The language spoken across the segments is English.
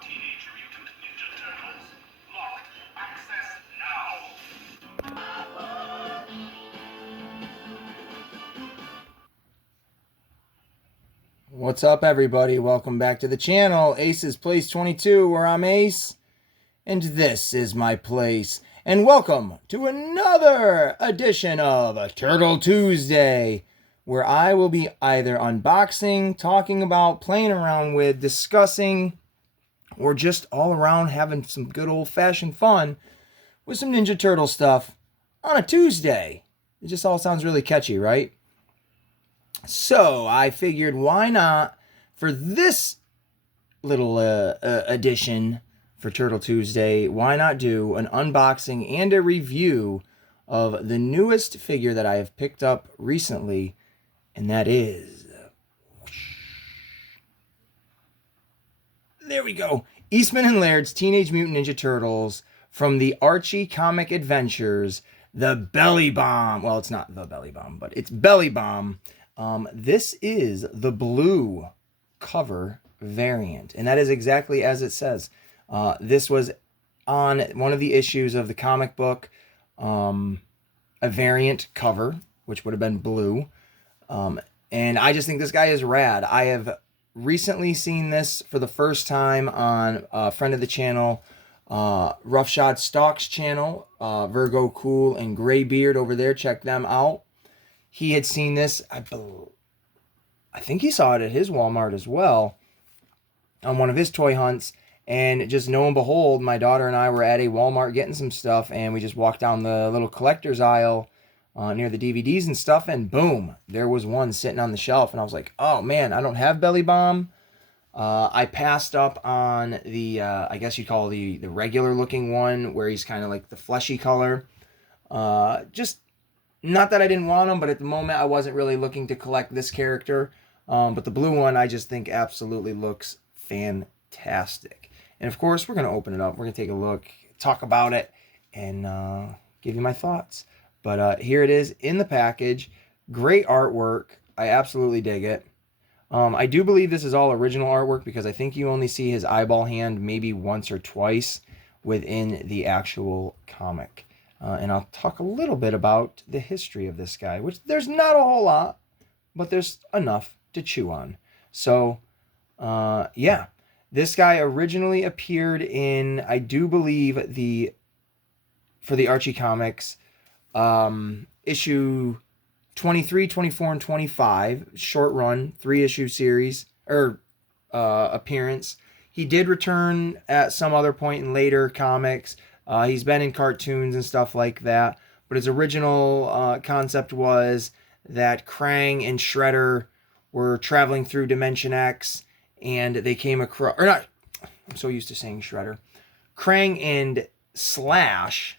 Teenage Mutant Ninja Turtles. Locked. Access now. What's up, everybody? Welcome back to the channel, Ace's Place 22, where I'm Ace, and this is my place. And welcome to another edition of Turtle Tuesday, where I will be either unboxing, talking about, playing around with, discussing, or just all around having some good old-fashioned fun with some Ninja Turtle stuff on a Tuesday. It just all sounds really catchy, right? So I figured, why not, for this little edition for Turtle Tuesday, why not do an unboxing and a review of the newest figure that I have picked up recently, and that is, there we go, Eastman and Laird's Teenage Mutant Ninja Turtles from the Archie Comic Adventures, the BellyBomb. Well, it's not the BellyBomb, but it's BellyBomb. This is the blue cover variant, and that is exactly as it says. This was on one of the issues of the comic book, a variant cover, which would have been blue. And I just think this guy is rad. I have recently seen this for the first time on a friend of the channel, Roughshod Stalks channel, Virgo Cool and Graybeard over there. Check them out. He had seen this, I think he saw it at his Walmart as well, on one of his toy hunts. And just lo and behold, my daughter and I were at a Walmart getting some stuff, and we just walked down the little collector's aisle near the DVDs and stuff, and boom, there was one sitting on the shelf. And I was like, oh man, I don't have BellyBomb. I passed up on the, I guess you'd call the regular looking one, where he's kind of like the fleshy color. Just not that I didn't want him, but at the moment I wasn't really looking to collect this character. But the blue one I just think absolutely looks fantastic. And of course, we're going to open it up. We're going to take a look, talk about it, and give you my thoughts. But here it is in the package. Great artwork. I absolutely dig it. I do believe this is all original artwork, because I think you only see his eyeball hand maybe once or twice within the actual comic. And I'll talk a little bit about the history of this guy, which there's not a whole lot, but there's enough to chew on. So, yeah, this guy originally appeared in, I do believe, for the Archie Comics, issue 23, 24, and 25, short run, 3-issue series, or appearance. He did return at some other point in later comics. He's been in cartoons and stuff like that. But his original concept was that Krang and Shredder were traveling through Dimension X, and they came across... Or not... I'm so used to saying Shredder. Krang and Slash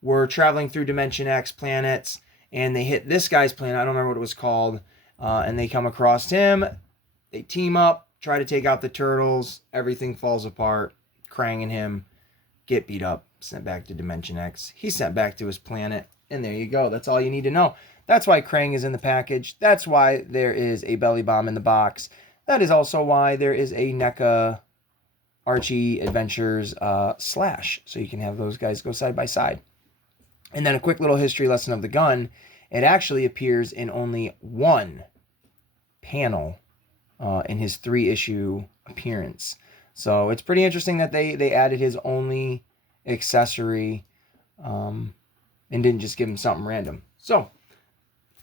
were traveling through Dimension X planets, and they hit this guy's planet. I don't remember what it was called. And they come across him. They team up, try to take out the Turtles. Everything falls apart. Krang and him get beat up, sent back to Dimension X. He's sent back to his planet, and there you go. That's all you need to know. That's why Krang is in the package. That's why there is a BellyBomb in the box. That is also why there is a NECA Archie Adventures Slash, so you can have those guys go side by side. And then a quick little history lesson of the gun. It actually appears in only one panel in his 3-issue appearance. So it's pretty interesting that they added his only accessory and didn't just give him something random. So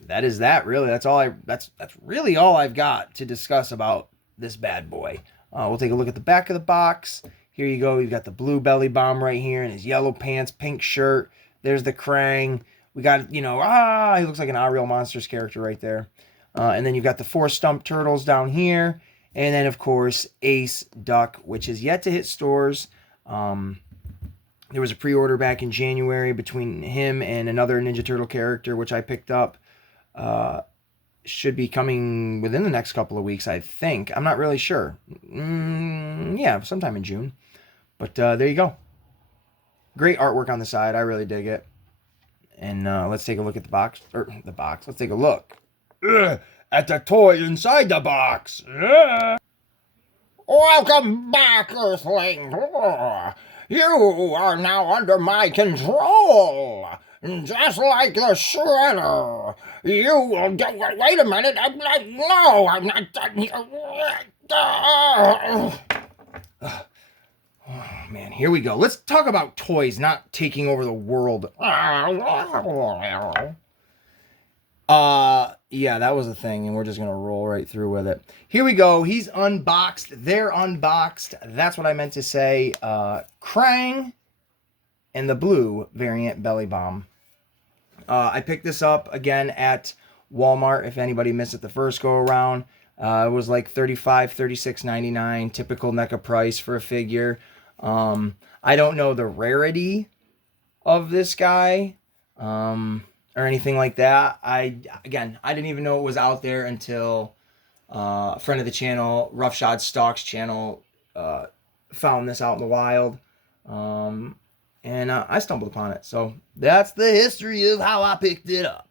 that is that, really. That's really all I've got to discuss about this bad boy. We'll take a look at the back of the box. Here you go. You've got the blue BellyBomb right here in his yellow pants, pink shirt. There's the Krang. We got, he looks like an Ah Real Monsters character right there. And then you've got the 4 Stump Turtles down here. And then, of course, Ace Duck, which is yet to hit stores. There was a pre-order back in January between him and another Ninja Turtle character, which I picked up. Should be coming within the next couple of weeks, I think. I'm not really sure. Yeah, sometime in June. But there you go. Great artwork on the side. I really dig it. And let's take a look at the box. Let's take a look at the toy inside the box. Welcome back, Earthling. You are now under my control. Just like the Shredder. Wait a minute. No, I'm not done here. Oh, man, here we go. Let's talk about toys not taking over the world. Yeah, that was a thing, and we're just gonna roll right through with it. Here we go. He's unboxed. They're unboxed. That's what I meant to say. Krang and the blue variant BellyBomb. I picked this up again at Walmart. If anybody missed it the first go around, it was like $35, $36.99, typical NECA price for a figure. I don't know the rarity of this guy. Or anything like that. I didn't even know it was out there until a friend of the channel, Roughshod Stalks channel, found this out in the wild. And I stumbled upon it. So that's the history of how I picked it up.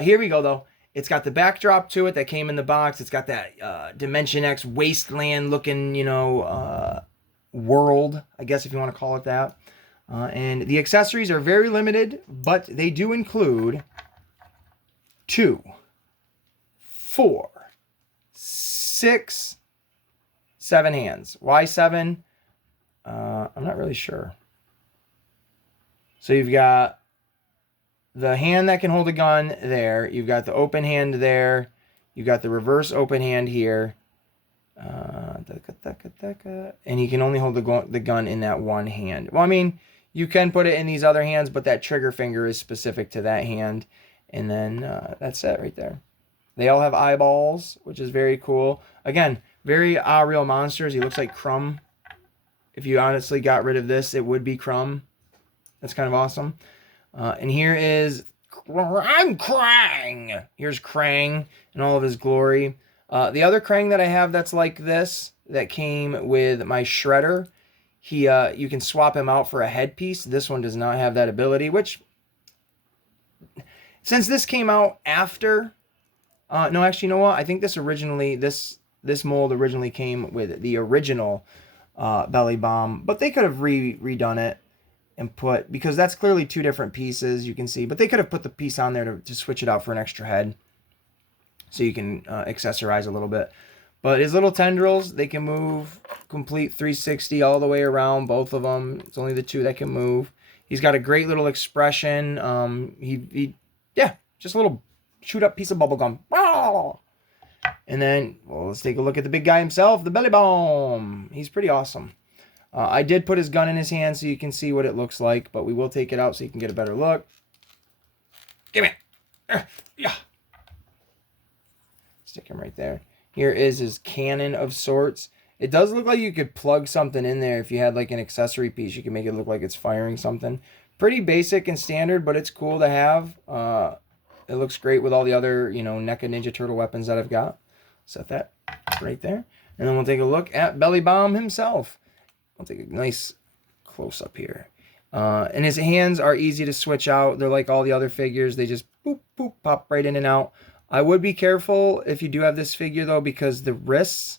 Here we go, though. It's got the backdrop to it that came in the box. It's got that Dimension X wasteland looking, world, I guess if you want to call it that. And the accessories are very limited, but they do include 2, 4, 6, 7 hands. Why 7? I'm not really sure. So you've got the hand that can hold a gun there. You've got the open hand there. You've got the reverse open hand here. And he can only hold the gun in that one hand. Well, I mean, you can put it in these other hands, but that trigger finger is specific to that hand. And then that's it right there. They all have eyeballs, which is very cool. Again, very Real Monsters. He looks like Crumb. If you honestly got rid of this, it would be Crumb. That's kind of awesome. And here is... I'm Krang! Here's Krang in all of his glory. The other Krang that I have that's like this, that came with my Shredder, you can swap him out for a headpiece. This one does not have that ability, which, since this came out after, no, actually, you know what? I think this mold originally came with the original BellyBomb, but they could have redone it and because that's clearly 2 different pieces, you can see, but they could have put the piece on there to switch it out for an extra head, so you can accessorize a little bit. But his little tendrils, they can move complete 360 all the way around, both of them. It's only the 2 that can move. He's got a great little expression. Yeah, just a little shoot up piece of bubblegum. And then, well, let's take a look at the big guy himself, the BellyBomb. He's pretty awesome. I did put his gun in his hand so you can see what it looks like, but we will take it out so you can get a better look. Give me it. Yeah. Stick him right there. Here is his cannon of sorts. It does look like you could plug something in there. If you had like an accessory piece, you can make it look like it's firing something. Pretty basic and standard, but it's cool to have. It looks great with all the other, NECA Ninja Turtle weapons that I've got. Set that right there. And then we'll take a look at BellyBomb himself. I'll take a nice close-up here. And his hands are easy to switch out. They're like all the other figures. They just boop, boop, pop right in and out. I would be careful if you do have this figure, though, because the wrists,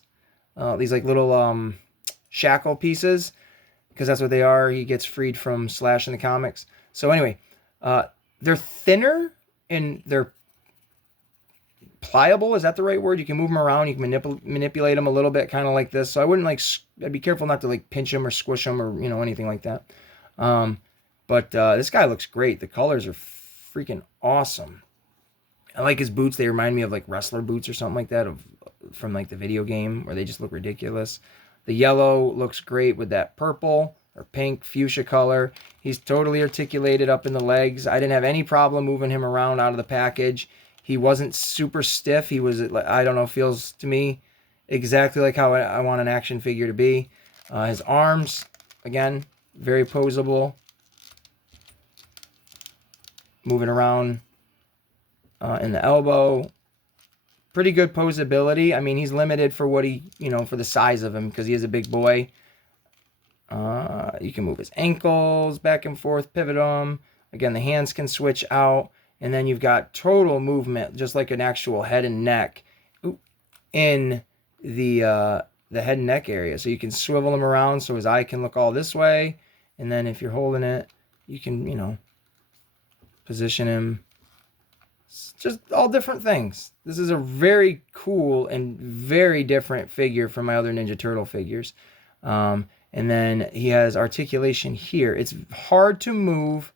these like little shackle pieces, because that's what they are. He gets freed from Slash in the comics. So anyway, they're thinner and they're pliable. Is that the right word? You can move them around. You can manipulate them a little bit, kind of like this. So I wouldn't I'd be careful not to like pinch them or squish them or, anything like that. But this guy looks great. The colors are freaking awesome. I like his boots. They remind me of like wrestler boots or something like that from like the video game, where they just look ridiculous. The yellow looks great with that purple or pink fuchsia color. He's totally articulated up in the legs. I didn't have any problem moving him around out of the package. He wasn't super stiff. He was, I don't know, feels to me exactly like how I want an action figure to be. His arms, again, very posable. Moving around in the elbow. Pretty good posability. I mean, he's limited for what for the size of him, because he is a big boy. You can move his ankles back and forth, pivot them. Again, the hands can switch out. And then you've got total movement, just like an actual head and neck, in the the head and neck area. So you can swivel him around so his eye can look all this way. And then if you're holding it, you can, you know, position him. It's just all different things. This is a very cool and very different figure from my other Ninja Turtle figures. And then he has articulation here. It's hard to move,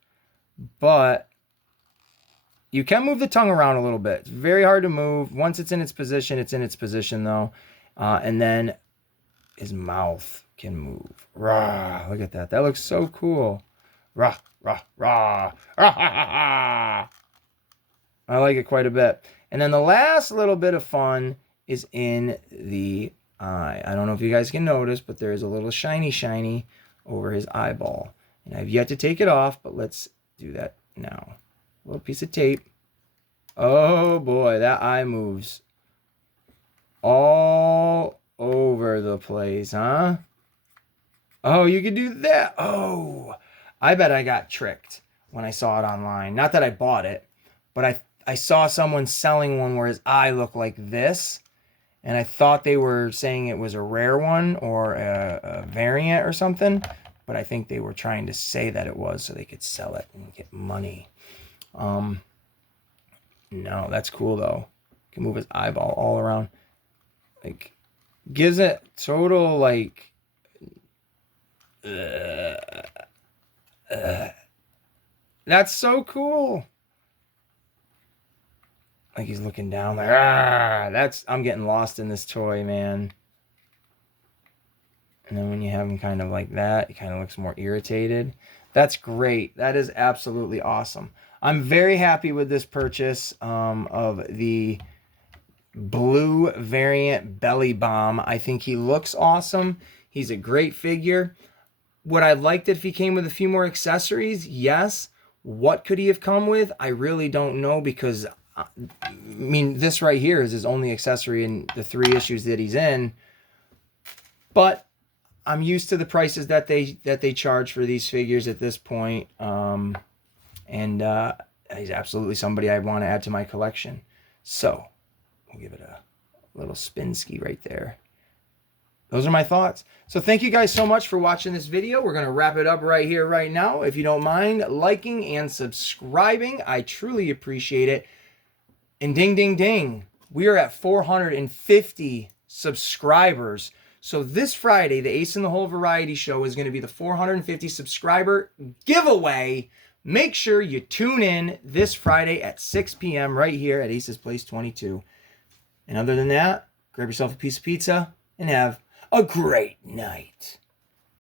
but you can move the tongue around a little bit. It's very hard to move. Once it's in its position though. And then his mouth can move. Rah, look at that. That looks so cool. Rah, rah, rah. Rah, ha, ha, ha. I like it quite a bit. And then the last little bit of fun is in the eye. I don't know if you guys can notice, but there is a little shiny over his eyeball. And I've yet to take it off, but let's do that now. A little piece of tape. Oh boy, that eye moves all over the place, huh? Oh, you could do that. Oh, I bet I got tricked when I saw it online. Not that I bought it, but I saw someone selling one where his eye looked like this, and I thought they were saying it was a rare one or a variant or something, but I think they were trying to say that it was so they could sell it and get money. No, that's cool though. Can move his eyeball all around. Like, gives it total like that's so cool. Like he's looking down there. I'm getting lost in this toy, man. And then when you have him kind of like that, he kind of looks more irritated. That's great. That is absolutely awesome. I'm very happy with this purchase of the blue variant BellyBomb. I think he looks awesome. He's a great figure. Would I have liked it if he came with a few more accessories? Yes. What could he have come with? I really don't know, because I mean, this right here is his only accessory in the 3 issues that he's in. But I'm used to the prices that they charge for these figures at this point. He's absolutely somebody I want to add to my collection. So we'll give it a little spin ski right there. Those are my thoughts. So thank you guys so much for watching this video. We're going to wrap it up right here, right now. If you don't mind liking and subscribing, I truly appreciate it. And ding, ding, ding. We are at 450 subscribers. So this Friday, the Ace in the Hole Variety Show is going to be the 450 subscriber giveaway. Make sure you tune in this Friday at 6 p.m. right here at Ace's Place 22. And other than that, grab yourself a piece of pizza and have a great night.